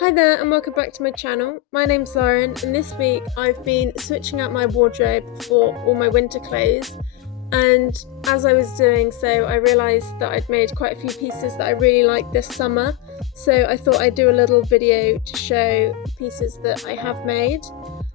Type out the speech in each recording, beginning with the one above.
Hi there and welcome back to my channel. My name's Lauren and this week I've been switching out my wardrobe for all my winter clothes, and as I was doing so I realised that I'd made quite a few pieces that I really liked this summer, so I thought I'd do a little video to show pieces that I have made.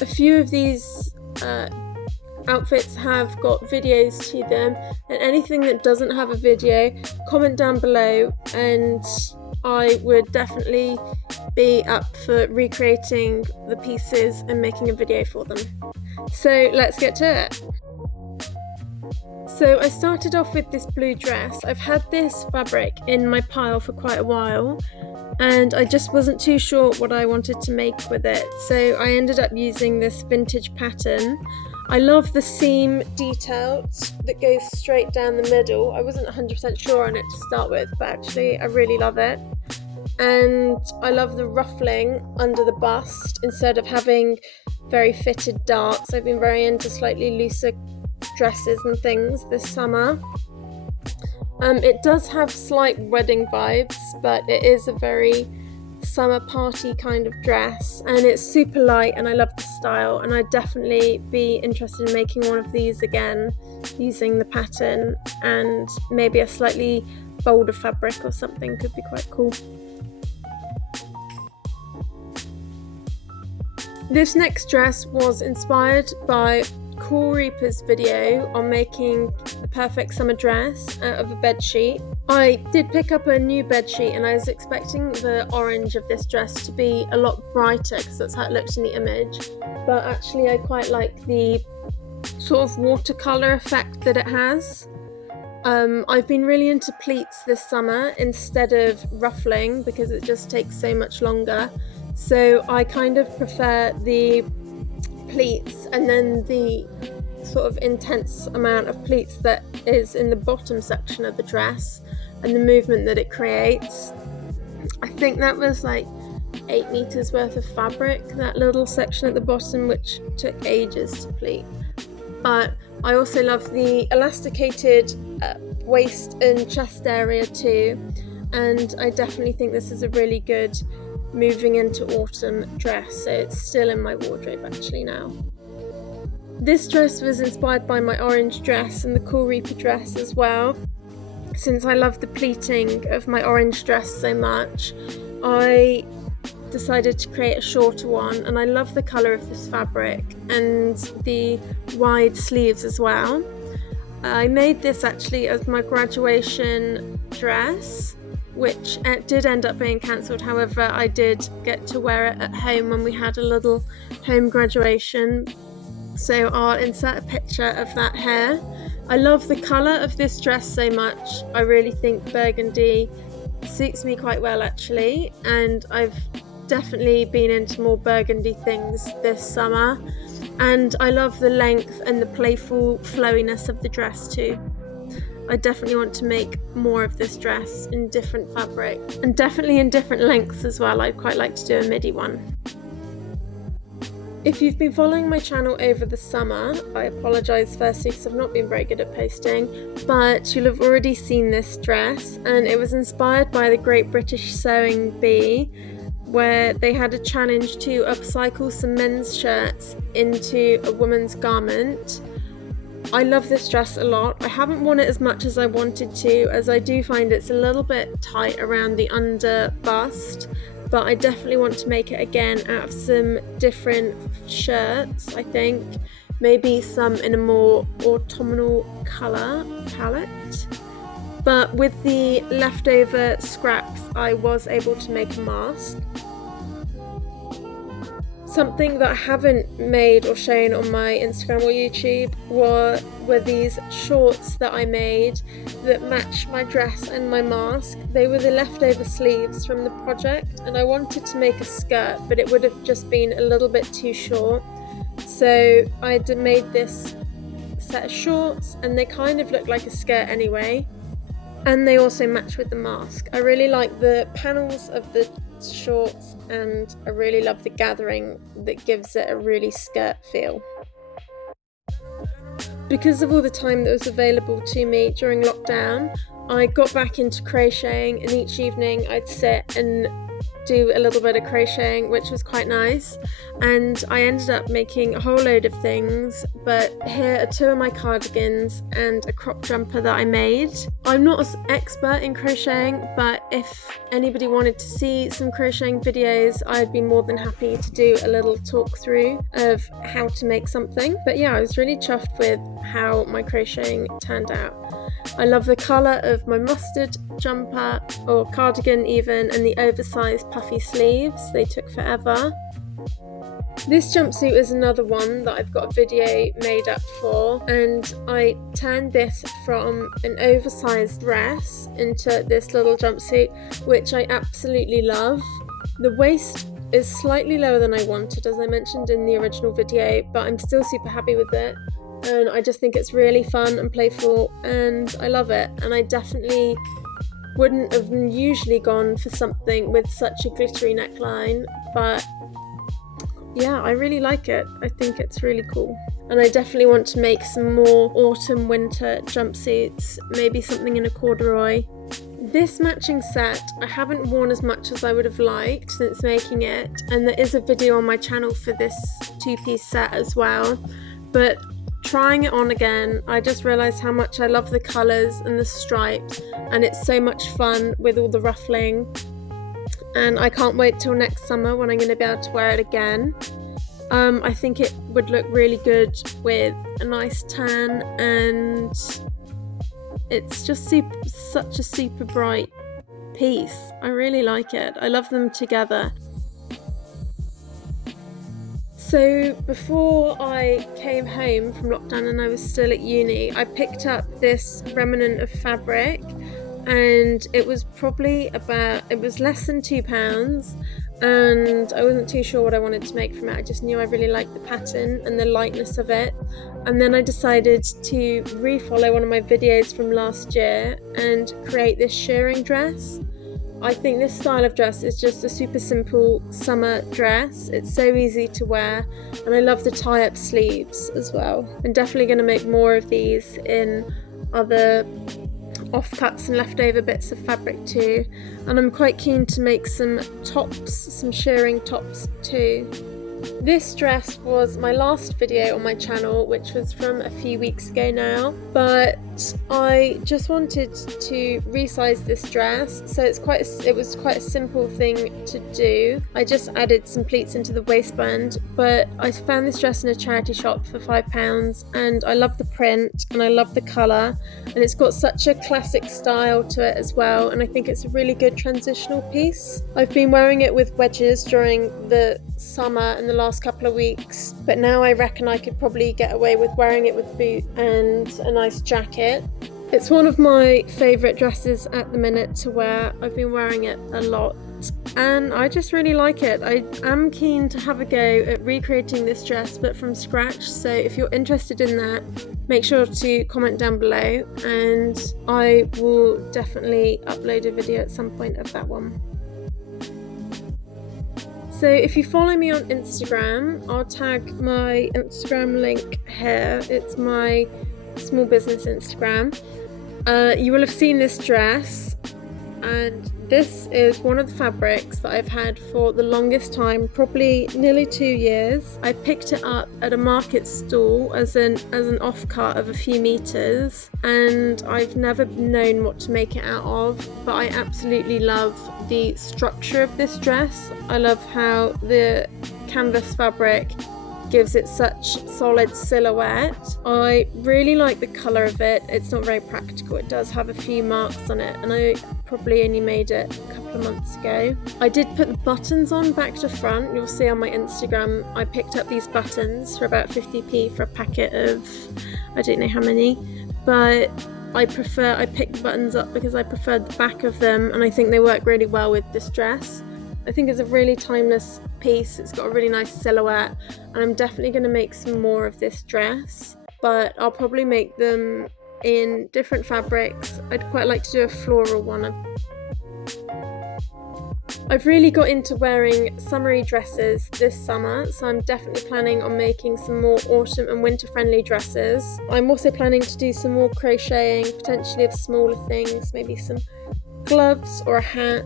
A few of these outfits have got videos to them, and anything that doesn't have a video, comment down below and I would definitely be up for recreating the pieces and making a video for them. So let's get to it. So I started off with this blue dress. I've had this fabric in my pile for quite a while and I just wasn't too sure what I wanted to make with it, so I ended up using this vintage pattern. I love the seam detail that goes straight down the middle. I wasn't 100% sure on it to start with, but actually I really love it. And I love the ruffling under the bust instead of having very fitted darts. I've been very into slightly looser dresses and things this summer. It does have slight wedding vibes, but it is a very summer party kind of dress and it's super light and I love the style, and I'd definitely be interested in making one of these again using the pattern, and maybe a slightly bolder fabric or something could be quite cool. This next dress was inspired by Cool Reaper's video on making the perfect summer dress out of a bedsheet. I did pick up a new bedsheet and I was expecting the orange of this dress to be a lot brighter because that's how it looked in the image, but actually I quite like the sort of watercolour effect that it has. I've been really into pleats this summer instead of ruffling because it just takes so much longer, so I kind of prefer the pleats and then the sort of intense amount of pleats that is in the bottom section of the dress and the movement that it creates. I think that was like 8 meters worth of fabric, that little section at the bottom, which took ages to pleat. But I also love the elasticated waist and chest area too, and I definitely think this is a really good moving into autumn dress, so it's still in my wardrobe actually now. This dress was inspired by my orange dress and the Cool Reaper dress as well. Since I love the pleating of my orange dress so much, I decided to create a shorter one, and I love the colour of this fabric and the wide sleeves as well. I made this actually as my graduation dress, which did end up being cancelled. However, I did get to wear it at home when we had a little home graduation, so I'll insert a picture of that here. I love the colour of this dress so much. I really think burgundy suits me quite well actually, and I've definitely been into more burgundy things this summer, and I love the length and the playful flowiness of the dress too. I definitely want to make more of this dress in different fabric and definitely in different lengths as well. I'd quite like to do a midi one. If you've been following my channel over the summer, I apologise firstly because I've not been very good at posting, but you'll have already seen this dress, and it was inspired by the Great British Sewing Bee, where they had a challenge to upcycle some men's shirts into a woman's garment. I love this dress a lot. I haven't worn it as much as I wanted to, as I do find it's a little bit tight around the under bust, but I definitely want to make it again out of some different shirts. I think maybe some in a more autumnal colour palette, but with the leftover scraps I was able to make a mask. Something that I haven't made or shown on my Instagram or YouTube were these shorts that I made that match my dress and my mask. They were the leftover sleeves from the project, and I wanted to make a skirt, but it would have just been a little bit too short. So I made this set of shorts, and they kind of look like a skirt anyway, and they also match with the mask. I really like the panels of the shorts, and I really love the gathering that gives it a really skirt feel. Because of all the time that was available to me during lockdown, I got back into crocheting, and each evening I'd sit and do a little bit of crocheting, which was quite nice, and I ended up making a whole load of things, but here are 2 of my cardigans and a crop jumper that I made. I'm not an expert in crocheting, but if anybody wanted to see some crocheting videos, I'd be more than happy to do a little talk through of how to make something. But yeah, I was really chuffed with how my crocheting turned out. I love the colour of my mustard jumper, or cardigan even, and the oversized puffy sleeves. They took forever. This jumpsuit is another one that I've got a video made up for, and I turned this from an oversized dress into this little jumpsuit, which I absolutely love. The waist is slightly lower than I wanted, as I mentioned in the original video, but I'm still super happy with it. And I just think it's really fun and playful, and I love it. And I definitely wouldn't have usually gone for something with such a glittery neckline, but yeah, I really like it. I think it's really cool. And I definitely want to make some more autumn winter jumpsuits, maybe something in a corduroy. This matching set I haven't worn as much as I would have liked since making it, and there is a video on my channel for this 2-piece set as well, but trying it on again, I just realised how much I love the colours and the stripes, and it's so much fun with all the ruffling, and I can't wait till next summer when I'm going to be able to wear it again. I think it would look really good with a nice tan, and it's just such a super bright piece. I really like it. I love them together. So before I came home from lockdown and I was still at uni, I picked up this remnant of fabric, and it was less than £2, and I wasn't too sure what I wanted to make from it. I just knew I really liked the pattern and the lightness of it, and then I decided to refollow one of my videos from last year and create this shearing dress. I think this style of dress is just a super simple summer dress. It's so easy to wear, and I love the tie-up sleeves as well. I'm definitely going to make more of these in other offcuts and leftover bits of fabric too, and I'm quite keen to make some tops, some shearing tops too. This dress was my last video on my channel, which was from a few weeks ago now, but I just wanted to resize this dress, so it was quite a simple thing to do. I just added some pleats into the waistband, but I found this dress in a charity shop for £5, and I love the print and I love the colour, and it's got such a classic style to it as well, and I think it's a really good transitional piece. I've been wearing it with wedges during the summer and the last couple of weeks, but now I reckon I could probably get away with wearing it with boots and a nice jacket. It's one of my favourite dresses at the minute to wear. I've been wearing it a lot and I just really like it. I am keen to have a go at recreating this dress but from scratch, so if you're interested in that, make sure to comment down below and I will definitely upload a video at some point of that one. So if you follow me on Instagram, I'll tag my Instagram link here. It's my small business Instagram. You will have seen this dress, and this is one of the fabrics that I've had for the longest time, probably nearly 2 years. I picked it up at a market stall as an offcut of a few meters, and I've never known what to make it out of, but I absolutely love the structure of this dress. I love how the canvas fabric gives it such solid silhouette. I really like the colour of it. It's not very practical. It does have a few marks on it, and I probably only made it a couple of months ago. I did put the buttons on back to front. You'll see on my Instagram I picked up these buttons for about 50p for a packet of I don't know how many, but I picked the buttons up because I preferred the back of them, and I think they work really well with this dress. I think it's a really timeless piece. It's got a really nice silhouette, and I'm definitely going to make some more of this dress, but I'll probably make them in different fabrics. I'd quite like to do a floral one. I've really got into wearing summery dresses this summer, so I'm definitely planning on making some more autumn and winter friendly dresses. I'm also planning to do some more crocheting, potentially of smaller things, maybe some gloves or a hat.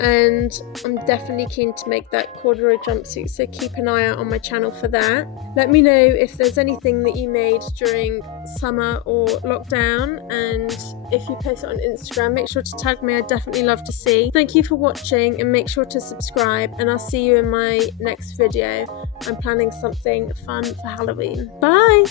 and I'm definitely keen to make that corduroy jumpsuit, so keep an eye out on my channel for that. Let me know if there's anything that you made during summer or lockdown, and if you post it on Instagram, make sure to tag me. I'd definitely love to see. Thank you for watching, and make sure to subscribe, and I'll see you in my next video. I'm planning something fun for Halloween. Bye!